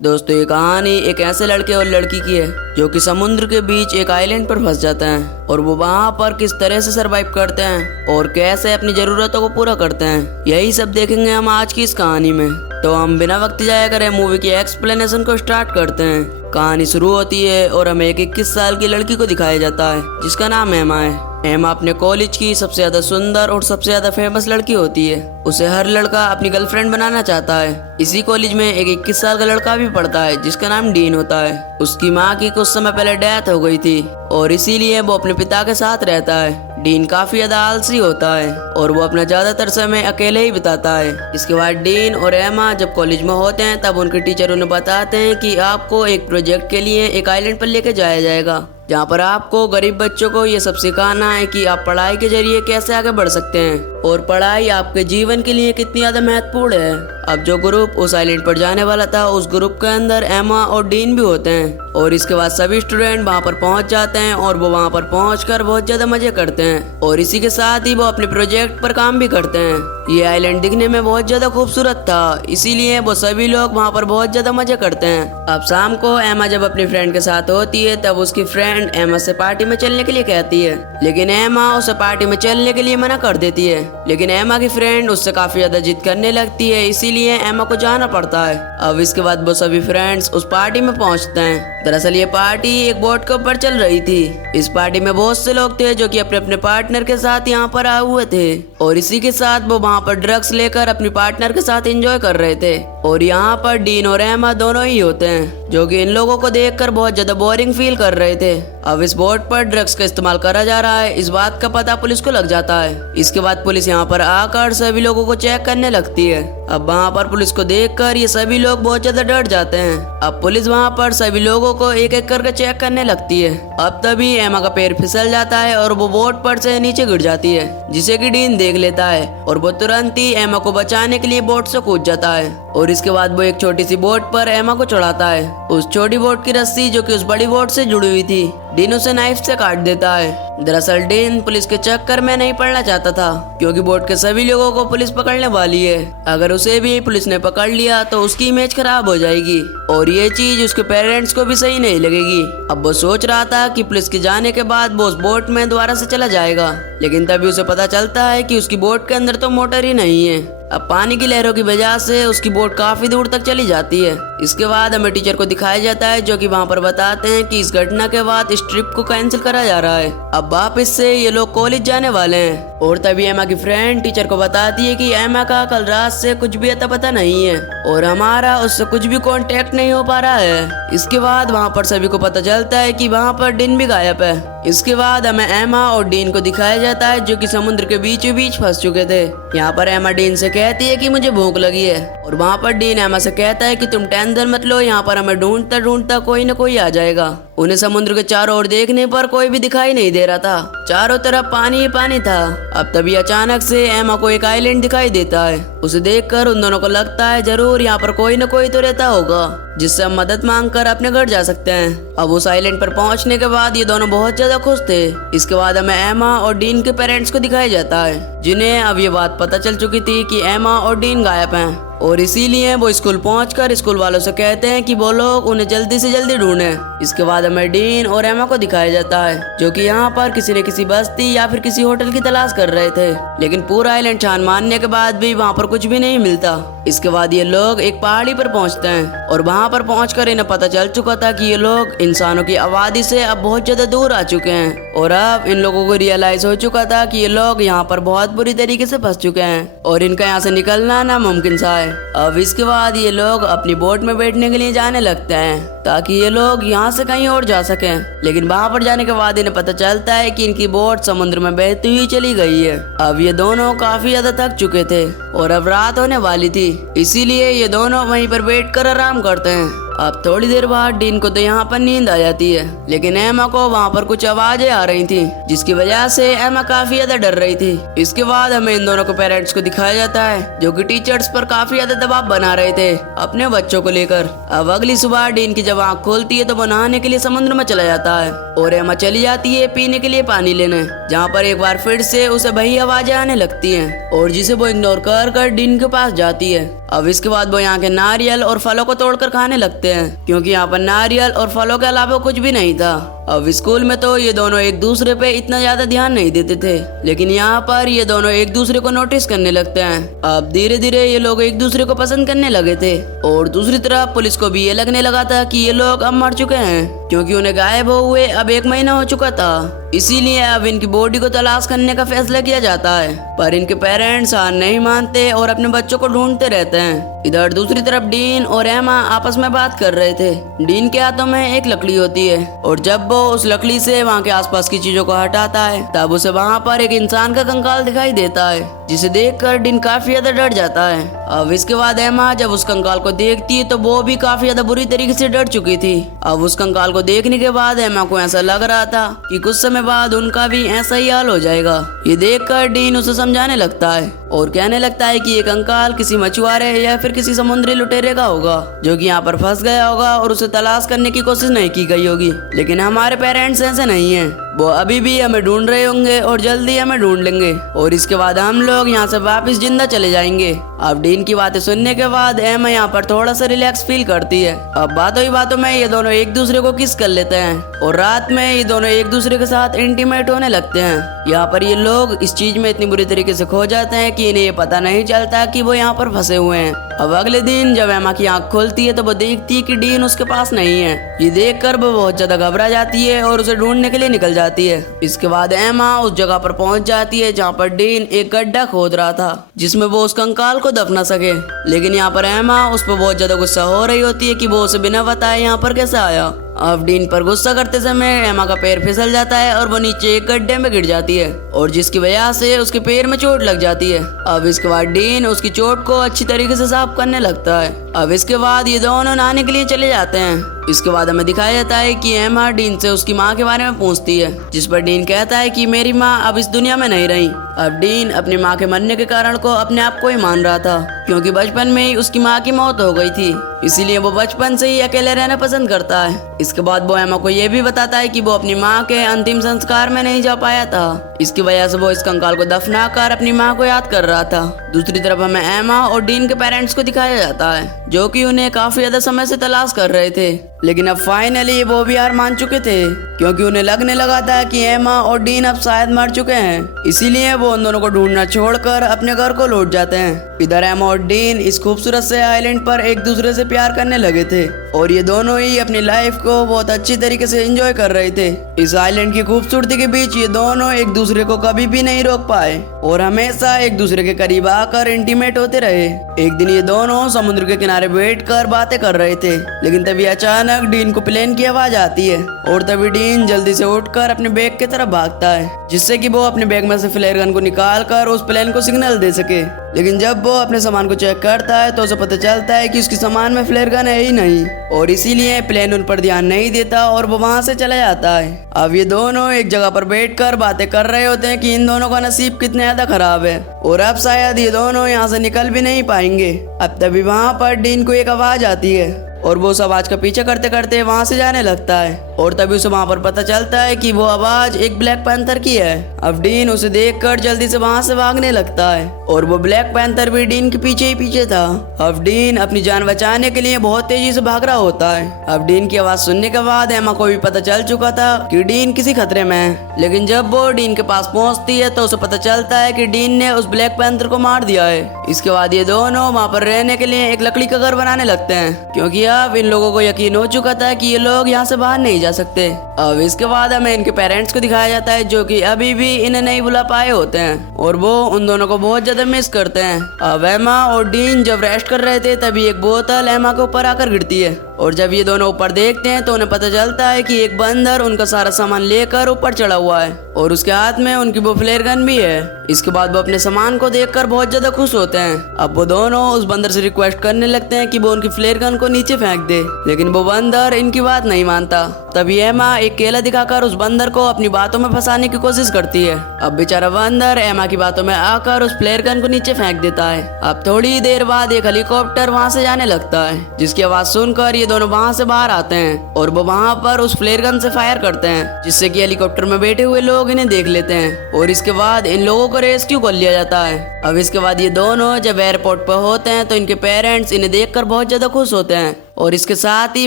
दोस्तों ये कहानी एक ऐसे लड़के और लड़की की है जो कि समुद्र के बीच एक आइलैंड पर फंस जाते हैं और वो वहाँ पर किस तरह से सरवाइव करते हैं और कैसे अपनी जरूरतों को पूरा करते हैं, यही सब देखेंगे हम आज की इस कहानी में। तो हम बिना वक्त जाया करें मूवी की एक्सप्लेनेशन को स्टार्ट करते हैं। कहानी शुरू होती है और हमें एक 21 साल की लड़की को दिखाया जाता है जिसका नाम एमा है। एमा अपने कॉलेज की सबसे ज्यादा सुंदर और सबसे ज्यादा फेमस लड़की होती है। उसे हर लड़का अपनी गर्लफ्रेंड बनाना चाहता है। इसी कॉलेज में एक 21 साल का लड़का भी पढ़ता है जिसका नाम डीन होता है। उसकी माँ की कुछ समय पहले डेथ हो गई थी और इसीलिए वो अपने पिता के साथ रहता है। डीन काफी ज्यादा आलसी होता है और वो अपना ज्यादातर समय अकेले ही बिताता है। इसके बाद डीन और एमा जब कॉलेज में होते हैं तब उनके टीचर उन्हें बताते हैं कि आपको एक प्रोजेक्ट के लिए एक आइलैंड पर लेके जाया जाएगा जहाँ पर आपको गरीब बच्चों को ये सब सिखाना है कि आप पढ़ाई के जरिए कैसे आगे बढ़ सकते हैं और पढ़ाई आपके जीवन के लिए कितनी ज्यादा महत्वपूर्ण है। अब जो ग्रुप उस आइलैंड पर जाने वाला था उस ग्रुप के अंदर एमा और डीन भी होते हैं और इसके बाद सभी स्टूडेंट वहाँ पर पहुँच जाते हैं और वो वहाँ पर पहुँचकर बहुत ज्यादा मजे करते हैं और इसी के साथ ही वो अपने प्रोजेक्ट पर काम भी करते हैं। ये आइलैंड दिखने में बहुत ज्यादा खूबसूरत था, इसीलिए वो सभी लोग वहाँ पर बहुत ज्यादा मजे करते हैं। अब शाम को एमा जब अपनी फ्रेंड के साथ होती है तब उसकी फ्रेंड एमा से पार्टी में चलने के लिए कहती है, लेकिन एमा उसे पार्टी में चलने के लिए मना कर देती है। लेकिन एमा की फ्रेंड उससे काफी ज्यादा जिद करने लगती है, इसीलिए एमा को जाना पड़ता है। अब इसके बाद वो सभी फ्रेंड्स उस पार्टी में पहुंचते हैं। दरअसल ये पार्टी एक बोट के ऊपर चल रही थी। इस पार्टी में बहुत से लोग थे जो कि अपने अपने पार्टनर के साथ यहाँ पर आए हुए थे और इसी के साथ वो वहाँ पर ड्रग्स लेकर अपनी पार्टनर के साथ एंजॉय कर रहे थे। और यहाँ पर डीन और एमा दोनों ही होते हैं जो कि इन लोगों को देखकर बहुत ज्यादा बोरिंग फील कर रहे थे। अब इस बोट पर ड्रग्स का इस्तेमाल करा जा रहा है, इस बात का पता पुलिस को लग जाता है। इसके बाद पुलिस यहाँ पर आकर सभी लोगों को चेक करने लगती है। अब वहाँ पर पुलिस को देखकर ये सभी लोग बहुत ज्यादा डर जाते हैं। अब पुलिस वहाँ पर सभी लोगों को एक एक करके चेक करने लगती है। अब तभी एमा का पैर फिसल जाता है और वो बोट पर से नीचे गिर जाती है, जिसे कि डीन देख लेता है और वो तुरंत ही एमा को बचाने के लिए बोट से कूद जाता है। और इसके बाद वो एक छोटी सी बोट पर एमा को चढ़ाता है। उस छोटी बोट की रस्सी जो कि उस बड़ी बोट से जुड़ी हुई थी, डीन उसे नाइफ से काट देता है। दरअसल डीन पुलिस के चक्कर में नहीं पड़ना चाहता था क्योंकि बोट के सभी लोगों को पुलिस पकड़ने वाली है। अगर उसे भी पुलिस ने पकड़ लिया तो उसकी इमेज खराब हो जाएगी और ये चीज उसके पेरेंट्स को भी सही नहीं लगेगी। अब वो सोच रहा था कि पुलिस के जाने के बाद वो उस बोट में दोबारा से चला जाएगा, लेकिन तभी उसे पता चलता है कि उसकी बोट के अंदर तो मोटर ही नहीं है। अब पानी की लहरों की वजह से उसकी बोट काफी दूर तक चली जाती है। इसके बाद हमें टीचर को दिखाया जाता है जो कि वहाँ पर बताते हैं कि इस घटना के बाद इस ट्रिप को कैंसिल करा जा रहा है। अब वापस से ये लोग कॉलेज जाने वाले हैं और तभी एमा की फ्रेंड टीचर को बताती है कि एमा का कल रात से कुछ भी अता पता नहीं है और हमारा उससे कुछ भी कांटेक्ट नहीं हो पा रहा है। इसके बाद वहाँ पर सभी को पता चलता है कि वहाँ पर डीन भी गायब है। इसके बाद हमें एमा और डीन को दिखाया जाता है जो कि समुद्र के बीचों बीच फंस चुके थे। यहाँ पर एमा डीन से कहती है कि मुझे भूख लगी है और वहाँ पर डीन एमा से कहता है कि तुम टेंशन मत लो, यहाँ पर हमें ढूंढता ढूंढता कोई न कोई आ जाएगा। उन्हें समुद्र के चारों ओर देखने पर कोई भी दिखाई नहीं दे रहा था, चारों तरफ पानी ही पानी था। अब तभी अचानक से एमा को एक आइलैंड दिखाई देता है। उसे देखकर उन दोनों को लगता है जरूर यहाँ पर कोई न कोई तो रहता होगा जिससे हम मदद मांग कर अपने घर जा सकते हैं। अब उस आइलैंड पर पहुंचने के बाद ये दोनों बहुत ज्यादा खुश थे। इसके बाद हमें एमा और डीन के पेरेंट्स को दिखाया जाता है जिन्हें अब ये बात पता चल चुकी थी कि एमा और डीन गायब हैं और इसीलिए वो स्कूल पहुंचकर स्कूल वालों से कहते हैं कि वो लोग उन्हें जल्दी से जल्दी ढूंढें। इसके बाद हमें डीन और एमा को दिखाया जाता है जो कि यहाँ पर किसी न किसी बस्ती या फिर किसी होटल की तलाश कर रहे थे, लेकिन पूरा आइलैंड छान मारने के बाद भी वहाँ पर कुछ भी नहीं मिलता। इसके बाद ये लोग एक पहाड़ी पर पहुँचते हैं और वहाँ पर पहुँचकर इन्हें पता चल चुका था कि ये लोग इंसानों की आबादी से अब बहुत ज्यादा दूर आ चुके हैं और अब इन लोगों को रियलाइज हो चुका था कि ये लोग यहाँ पर बहुत बुरी तरीके से फंस चुके हैं और इनका यहाँ से निकलना नामुमकिन सा है। अब इसके बाद ये लोग अपनी बोट में बैठने के लिए जाने लगते हैं ताकि ये लोग यहाँ से कहीं और जा सकें, लेकिन वहाँ पर जाने के बाद इन्हें पता चलता है कि इनकी बोट समुद्र में बहती हुई चली गई है। अब ये दोनों काफी ज्यादा थक चुके थे और अब रात होने वाली थी, इसीलिए ये दोनों वहीं पर बैठकर आराम करते हैं। अब थोड़ी देर बाद डीन को तो यहाँ पर नींद आ जाती है, लेकिन एमा को वहाँ पर कुछ आवाजें आ रही थी जिसकी वजह से एमा काफी ज्यादा डर रही थी। इसके बाद हमें इन दोनों को पेरेंट्स को दिखाया जाता है जो कि टीचर्स पर काफी ज्यादा दबाव बना रहे थे अपने बच्चों को लेकर। अब अगली सुबह डीन की जब आँख खोलती है तो वो नहाने के लिए समुद्र में चला जाता है और एमा चली जाती है पीने के लिए पानी लेने, जहाँ पर एक बार फिर से उसे वही आवाजें आने लगती हैं और जिसे वो इग्नोर कर डीन के पास जाती है। अब इसके बाद वो यहाँ के नारियल और फलों को तोड़कर खाने लगते हैं, क्योंकि यहाँ पर नारियल और फलों के अलावा कुछ भी नहीं था। अब स्कूल में तो ये दोनों एक दूसरे पे इतना ज्यादा ध्यान नहीं देते थे, लेकिन यहाँ पर ये दोनों एक दूसरे को नोटिस करने लगते हैं। अब धीरे धीरे ये लोग एक दूसरे को पसंद करने लगे थे, और दूसरी तरफ पुलिस को भी ये लगने लगा था कि ये लोग अब मर चुके हैं, क्योंकि उन्हें गायब हुए अब 1 महीना हो चुका था। इसीलिए अब इनकी बॉडी को तलाश करने का फैसला किया जाता है, पर इनके पेरेंट्स हार नहीं मानते और अपने बच्चों को ढूंढते रहते हैं। इधर दूसरी तरफ डीन और एमा आपस में बात कर रहे थे। डीन के हाथों में एक लकड़ी होती है, और जब वो उस लकड़ी से वहाँ के आसपास की चीजों को हटाता है तब उसे वहाँ पर एक इंसान का कंकाल दिखाई देता है, जिसे देखकर डीन काफी ज्यादा डर जाता है। अब इसके बाद एमा जब उस कंकाल को देखती है तो वो भी काफी ज्यादा बुरी तरीके से डर चुकी थी। अब उस कंकाल को देखने के बाद एमा को ऐसा लग रहा था कि कुछ समय बाद उनका भी ऐसा ही हाल हो जाएगा। ये देखकर डीन उसे समझाने लगता है और कहने लगता है कि ये कंकाल किसी मछुआरे या फिर किसी समुद्री लुटेरे का होगा, जो कि यहाँ पर फंस गया होगा और उसे तलाश करने की कोशिश नहीं की गई होगी। लेकिन हमारे पेरेंट्स ऐसे नहीं हैं, वो अभी भी हमें ढूंढ रहे होंगे और जल्दी हमें ढूंढ लेंगे, और इसके बाद हम लोग यहाँ से वापस जिंदा चले जाएंगे। अब डीन की बातें सुनने के बाद एमा यहाँ पर थोड़ा सा रिलैक्स फील करती है। अब बातों ही बातों में ये दोनों एक दूसरे को किस कर लेते हैं, और रात में ये दोनों एक दूसरे के साथ इंटीमेट होने लगते हैं। यहाँ पर ये लोग इस चीज में इतनी बुरी तरीके से खो जाते हैं कि इन्हें ये पता नहीं चलता कि वो यहाँ पर फंसे हुए हैं। अब अगले दिन जब एमा की आंख खुलती है तो वो देखती है कि डीन उसके पास नहीं है। ये देखकर वो बहुत ज्यादा घबरा जाती है और उसे ढूंढने के लिए निकल जाती है। इसके बाद एमा उस जगह पर पहुंच जाती है जहाँ पर डीन एक गड्ढा खोद रहा था, जिसमें वो उस कंकाल को दफना सके। लेकिन यहाँ पर एमा उस पर बहुत ज्यादा गुस्सा हो रही होती है कि वो उसे बिना बताए यहाँ पर कैसे आया। अब डीन पर गुस्सा करते समय एमा का पैर फिसल जाता है और वो नीचे एक गड्ढे में गिर जाती है, और जिसकी वजह से उसके पैर में चोट लग जाती है। अब इसके बाद डीन उसकी चोट को अच्छी तरीके से साफ करने लगता है। अब इसके बाद ये दोनों नहाने के लिए चले जाते हैं। इसके बाद हमें दिखाया जाता है कि एमा डीन से उसकी माँ के बारे में पूछती है, जिस पर डीन कहता है कि मेरी माँ अब इस दुनिया में नहीं रही। अब डीन अपनी माँ के मरने के कारण को अपने आप को ही मान रहा था, क्योंकि बचपन में ही उसकी माँ की मौत हो गई थी, इसीलिए वो बचपन से ही अकेले रहना पसंद करता है। इसके बाद वो एमा को ये भी बताता है कि वो अपनी माँ के अंतिम संस्कार में नहीं जा पाया था, इसकी वजह से वो इस कंकाल को दफना कर अपनी माँ को याद कर रहा था। दूसरी तरफ हमें एमा और डीन के पेरेंट्स को दिखाया जाता है, जो कि उन्हें काफी ज्यादा समय से तलाश कर रहे थे, लेकिन अब फाइनली वो भी हार मान चुके थे, क्योंकि उन्हें लगने लगा था कि एमा और डीन अब शायद मर चुके हैं। इसीलिए वो उन दोनों को ढूंढना छोड़कर अपने घर को लौट जाते हैं। इधर एमा और डीन इस खूबसूरत से आइलैंड पर एक दूसरे से प्यार करने लगे थे, और ये दोनों ही अपनी लाइफ को बहुत अच्छी तरीके से एंजॉय कर रहे थे। इस आइलैंड की खूबसूरती के बीच ये दोनों एक दूसरे को कभी भी नहीं रोक पाए और हमेशा एक दूसरे के करीब आकर इंटीमेट होते रहे। एक दिन ये दोनों समुद्र के किनारे बैठकर बातें कर रहे थे, लेकिन तभी अचानक डीन को प्लेन की आवाज आती है, और तभी डीन जल्दी से उठकर अपने बैग की तरफ भागता है, जिससे कि वो अपने बैग में से फ्लेयर गन को निकाल कर उस प्लेन को सिग्नल दे सके। लेकिन जब वो अपने सामान को चेक करता है तो उसे पता चलता है कि उसके सामान में फ्लेयर गन है ही नहीं, और इसीलिए प्लेन उन पर ध्यान नहीं देता और वो वहां से चला जाता है। अब ये दोनों एक जगह पर बैठकर बातें कर रहे होते हैं कि इन दोनों का नसीब कितने ज्यादा खराब है, और अब शायद ये दोनों यहाँ से निकल भी नहीं पाएंगे। अब तभी वहाँ पर डीन को एक आवाज आती है, और वो उस आवाज का पीछा करते करते वहां से जाने लगता है, और तभी उसे वहां पर पता चलता है कि वो आवाज एक ब्लैक पैंथर की है। अब डीन उसे देखकर जल्दी से वहां से भागने लगता है, और वो ब्लैक पैंथर भी डीन के पीछे ही पीछे था। अब डीन अपनी जान बचाने के लिए बहुत तेजी से भाग रहा होता है। अब डीन की आवाज सुनने के बाद एमा को भी पता चल चुका था कि डीन किसी खतरे में है, लेकिन जब वो डीन के पास पहुंचती है तो उसे पता चलता है कि डीन ने उस ब्लैक पैंथर को मार दिया है। इसके बाद ये दोनों वहाँ पर रहने के लिए एक लकड़ी का घर बनाने लगते हैं, क्योंकि अब इन लोगों को यकीन हो चुका था कि ये लोग यहाँ से बाहर नहीं जा सकते। अब इसके बाद हमें इनके पेरेंट्स को दिखाया जाता है, जो कि अभी भी इन्हें नहीं बुला पाए होते हैं, और वो उन दोनों को बहुत ज्यादा मिस करते हैं। अब एमा और डीन जब रेस्ट कर रहे थे तभी एक बोतल एमा के ऊपर आकर गिरती है, और जब ये दोनों ऊपर देखते हैं तो उन्हें पता चलता है कि एक बंदर उनका सारा सामान लेकर ऊपर चढ़ा हुआ है, और उसके हाथ में उनकी वो फ्लेयर गन भी है। इसके बाद वो अपने सामान को देखकर बहुत ज्यादा खुश होते हैं। अब वो दोनों उस बंदर से रिक्वेस्ट करने लगते हैं कि वो उनकी फ्लेयर गन को नीचे फेंक दे, लेकिन वो बंदर इनकी बात नहीं मानता। तभी एमा एक केला दिखाकर उस बंदर को अपनी बातों में फंसाने की कोशिश करती है। अब बेचारा बंदर एमा की बातों में आकर उस फ्लेयर गन को नीचे फेंक देता है। अब थोड़ी देर बाद एक हेलीकॉप्टर वहाँ से जाने लगता है, जिसकी आवाज सुनकर ये दोनों वहाँ से बाहर आते हैं और वो वहाँ पर उस फ्लेयर गन से फायर करते हैं, जिससे कि हेलीकॉप्टर में बैठे हुए लोग इन्हें देख लेते हैं और इसके बाद इन लोगों को रेस्क्यू कर लिया जाता है। अब इसके बाद ये दोनों जब एयरपोर्ट पर होते हैं तो इनके पेरेंट्स इन्हें देखकर बहुत ज्यादा खुश होते हैं और इसके साथ ही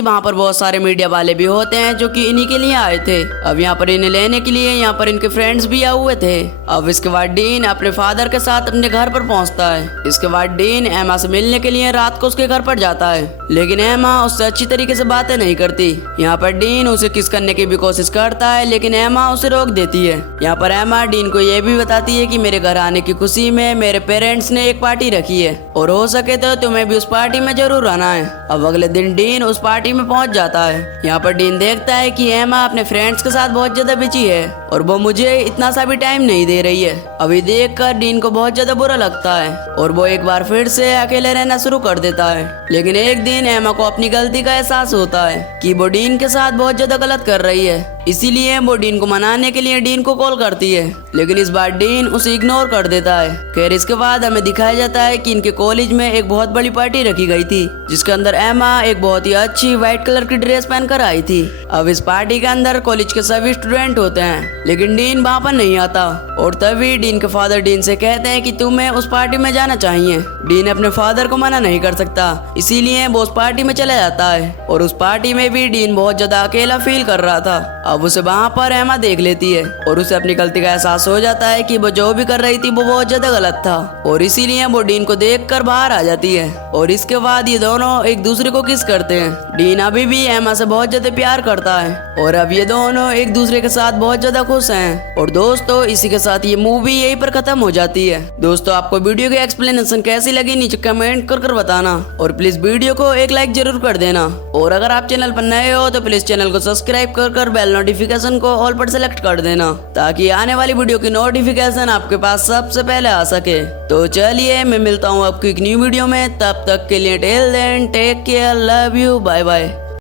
वहाँ पर बहुत सारे मीडिया वाले भी होते हैं जो कि इन्हीं के लिए आए थे। अब यहाँ पर इन्हें लेने के लिए यहाँ पर इनके फ्रेंड्स भी आए हुए थे। अब इसके बाद डीन अपने फादर के साथ अपने घर पर पहुँचता है। इसके बाद डीन एमा से मिलने के लिए रात को उसके घर पर जाता है, लेकिन एमा उससे अच्छी तरीके से बातें नहीं करती। यहाँ पर डीन उसे किस करने की भी कोशिश करता है, लेकिन एमा उसे रोक देती है। यहाँ पर एमा डीन को ये भी बताती है कि मेरे घर आने की खुशी में मेरे पेरेंट्स ने एक पार्टी रखी है और हो सके तो तुम्हें भी उस पार्टी में जरूर आना है। अब अगले दिन डीन उस पार्टी में पहुंच जाता है। यहाँ पर डीन देखता है कि एमा अपने फ्रेंड्स के साथ बहुत ज्यादा बिजी है और वो मुझे इतना सा भी टाइम नहीं दे रही है। अभी देखकर डीन को बहुत ज्यादा बुरा लगता है और वो एक बार फिर से अकेले रहना शुरू कर देता है। लेकिन एक दिन एमा को अपनी गलती का एहसास होता है कि वो डीन के साथ बहुत ज्यादा गलत कर रही है, इसीलिए वो डीन को मनाने के लिए डीन को कॉल करती है, लेकिन इस बार डीन उसे इग्नोर कर देता है। खैर इसके बाद हमें दिखाया जाता है कि इनके कॉलेज में एक बहुत बड़ी पार्टी रखी गई थी, जिसके अंदर एमा एक बहुत ही अच्छी व्हाइट कलर की ड्रेस पहनकर आई थी। अब इस पार्टी के अंदर कॉलेज के सभी स्टूडेंट होते हैं, लेकिन डीन वहाँ पर नहीं आता और तभी डीन के फादर डीन से कहते हैं कि तुम्हें उस पार्टी में जाना चाहिए। डीन अपने फादर को मना नहीं कर सकता, इसीलिए वो उस पार्टी में चला जाता है और उस पार्टी में भी डीन बहुत ज्यादा अकेला फील कर रहा था। अब उसे वहाँ पर एमा देख लेती है और उसे अपनी गलती का एहसास हो जाता है कि वो जो भी कर रही थी वो बहुत ज्यादा गलत था और इसीलिए वो डीन को देखकर बाहर आ जाती है और इसके बाद ये दोनों एक दूसरे को किस करते हैं। डीन अभी भी एमा से बहुत ज्यादा प्यार करता है और अब ये दोनों एक दूसरे के साथ बहुत ज्यादा खुश हैं। और दोस्तों इसी के साथ ये मूवी यहीं पर खत्म हो जाती है। दोस्तों आपको वीडियो की एक्सप्लेनेशन कैसी लगी नीचे कमेंट कर बताना और प्लीज वीडियो को एक लाइक जरूर कर देना और अगर आप चैनल पर नए हो तो प्लीज चैनल को सब्सक्राइब कर बेल नोटिफिकेशन को ऑल पर सेलेक्ट कर देना, ताकि आने वाली वीडियो की नोटिफिकेशन आपके पास सबसे पहले आ सके। तो चलिए मैं मिलता हूँ आपको एक न्यू वीडियो में, तब तक के लिए till then take care, love you, bye bye.